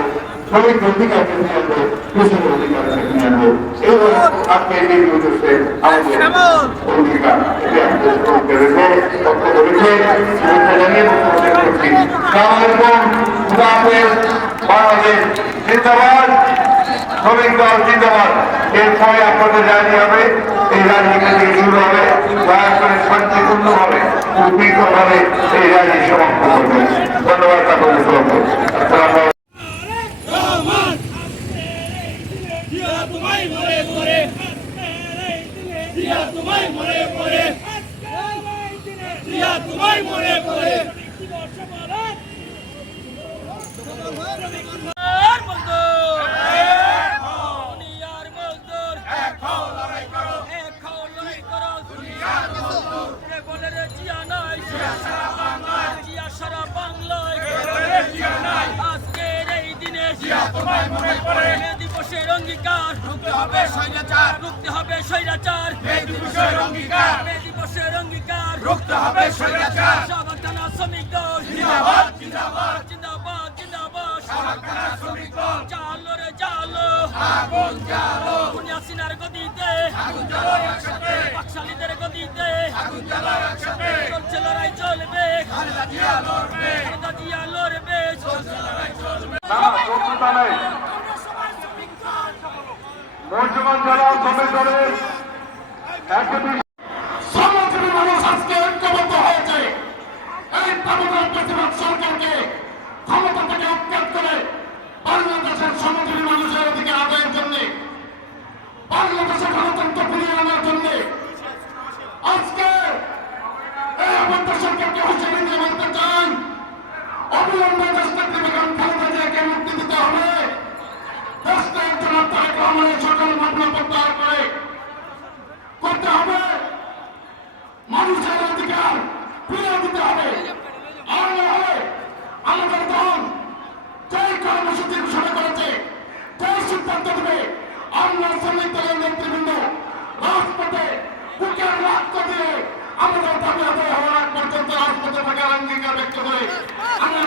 আনবো, শ্রমিক অধিকারকে নিয়ে আনবো, কৃষকের অধিকারকে নিয়ে আনবো। এবং আজকে এই উদ্দেশ্যে আমাদের অধিকার এটি আমাদের বক্তব্য রেখে শুভেচ্ছা জানিয়ে বক্তব্য শেষ করছি। বাংলাদেশ জিন্দাবাদ, শ্রমিক দল জিন্দাবাদ। এরপরে আপনাদের রাজি হবে, এই রাজি থেকে শুরু হবে, দয়া করে শান্তিপূর্ণভাবে উদ্বিগ্নভাবে এই রাজি সমাপ্ত করবে। ধন্যবাদ আপনাদের সবাইকে। দিবসের অঙ্গীকার রুখতে হবে স্বৈরাচার, রুখতে হবে স্বৈরাচার। দিবসের অঙ্গীকার, দিবসের অঙ্গীকার রুখতে হবে স্বৈরাচার। সাবাকানা শ্রমিক দল জিন্দাবাদ, জিন্দাবাদ, জিন্দাবাদ, জিন্দাবাদ। সাবাকানা শ্রমিক দল চালো রে চালো, আগুন জ্বালো। হাসিনার গদিতে আগুন জ্বালো একসাথে, বাকশালীদের গদিতে আগুন জ্বালো একসাথে। চলছে লড়াই চলবে, খালেদা জিয়া লড়বে, খালেদা জিয়া লড়বে, চলছে লড়াই চলবে। মর্যাদা যারা শ্রমিক দলের শ্রমজীবী মানুষ আজকে ঐক্যবদ্ধ হয়েছে এই তাবুকের বেশিরভাগ সরকারকে ক্ষমতা থেকে উৎখাত করে বাংলাদেশের শ্রমজীবী মানুষের অধিকার আদায়ের জন্য, বাংলাদেশের গণতন্ত্র ফিরিয়ে আনার জন্য আজকে এই অবৈধ সরকারকে হুঁশিয়ারি দিয়ে বলতে চান, অবিলম্বে দেশটাকে বেগম খালেদা জিয়াকে মুক্তি দিতে হবে। দেশটা একজন তারেক রহমানের সকল মামলা প্রত্যাহার করে করতে হবে, মানুষের অধিকার ফিরিয়ে দিতে হবে। আর না হলে আমাদের দল যেই কর্মসূচি ঘোষণা করেছে, যেই সিদ্ধান্ত দেবে, আমরা শ্রমিক দলের নেতৃবৃন্দ রাজপথে বুকের রক্ত দিয়ে আমাদের দাবি আদায় হওয়ার আগ পর্যন্ত রাজপথে থাকার অঙ্গীকার ব্যক্ত করে আমরা